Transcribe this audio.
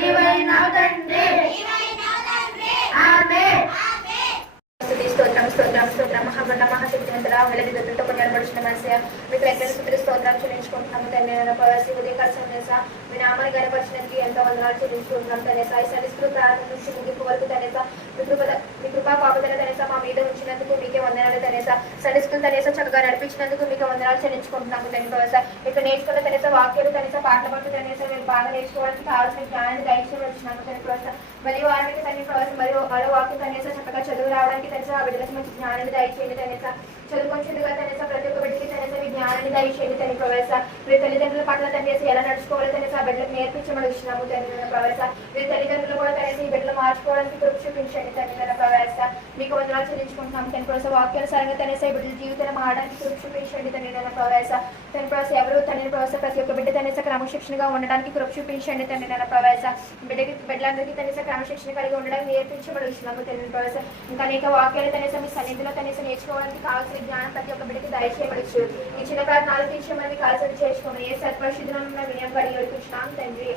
నీవైనావు తండ్రి. ఆమేన్. స్తోత్రం స్తోత్రం స్తోత్రం మహాగణ మహాశక్తివంతుడా వెలది దత్తులతో కొనియాడబడుచున్న మనసయ్య మీకు లెక్కల స్తుతులు స్తోత్రాలు చెల్లించుకుంటున్నాము తండ్రి. ప్రవాసి ఉదయకాల సందేశా మీ నామాన్ని గణపరిచినందుకు ఎంతో వందనాలు చెల్లించుకుంటున్నాం తండ్రి. ఈ సందేశం ప్రారంభం నుంచి ముగింపు వరకు తండ్రి మీ కృపా పాపదల తండ్రి మా మీద ఉంచినందుకు మీకే వందనాలు తండ్రి. సండే స్కూల్ తండ్రి చక్కగా నడిపించినందుకు మీకు వందనాలు చెల్లించుకుంటున్నాము తండ్రి. ప్రవాస ఇక్కడ నేర్చుకున్న తండ్రి వాక్యాలు తండ్రి పాటల పట్టు తండ్రి మేము బాగా నేర్చుకోవడానికి కావాల్సిన జ్ఞానాన్ని దయచేసి వచ్చినాము తండ్రి. ప్రవాస మరియు వారికి తండ్రి ప్రవాస మరియు మరో వాక్యం తండ్రి చక్కగా చదువు రావడానికి తండ్రి ఆ బిడ్డలకు మంచి జ్ఞానాన్ని దయచేయండి తండ్రి. చదువుకొచ్చిందిగా తండ్రి ప్రతి ఒక్క బిడ్డకి తండ్రి మీ జ్ఞానాన్ని దయచేయండి తండ్రి. ప్రవేశ మీరు తల్లిదండ్రుల పట్ల తండ్రి ఎలా నడుచుకోవాలి తండ్రి ఆ బిడ్డలకు నేర్పించమని ఇచ్చినాము తండ్రి. ప్రవేశ మీరు తల్లిదండ్రులు కూడా తండ్రి ఈ బిడ్డలు మార్చుకోవడానికి కృప చూపించండి తండ్రి. ప్రవేశ మీకు వందనాలు చెల్లించుకుంటున్నాం తండ్రి. ప్రవేశ వాక్యానుసారంగా తండ్రి ఈ బిడ్డల జీవితాన్ని మారడానికి కృప చూపించండి తండ్రి. ప్రవేశ తండ్రి ప్రవేశ ఎవరు తండ్రి ప్రవేశ ప్రతి ఒక్క బిడ్డ తండ్రి క్రమశిక్షణగా ఉండడానికి కృప చూపించండి తండ్రి. ప్రవేశ బిడ్డలందరికీ తండ్రి క్రమశిక్షణ కలిగి ఉండడానికి నేర్పించమని ఇచ్చినాము తండ్రి. ప్రవేశ ఇంకా అనేక వాక్యాలు తండ్రి మీ సన్నిధిలో తండ్రి నేర్చుకోవడానికి కావాల్సిన జ్ఞానం ప్రతి ఒక్క బిడ్డకి దయచేయవచ్చు. ఈ చిన్న ప్రార్థనలు తీర్చమని కాల్సి చేసుకోమని ఏ సత్పరిశుద్ధులను వినయం కలిగి వచ్చినాం తండ్రి.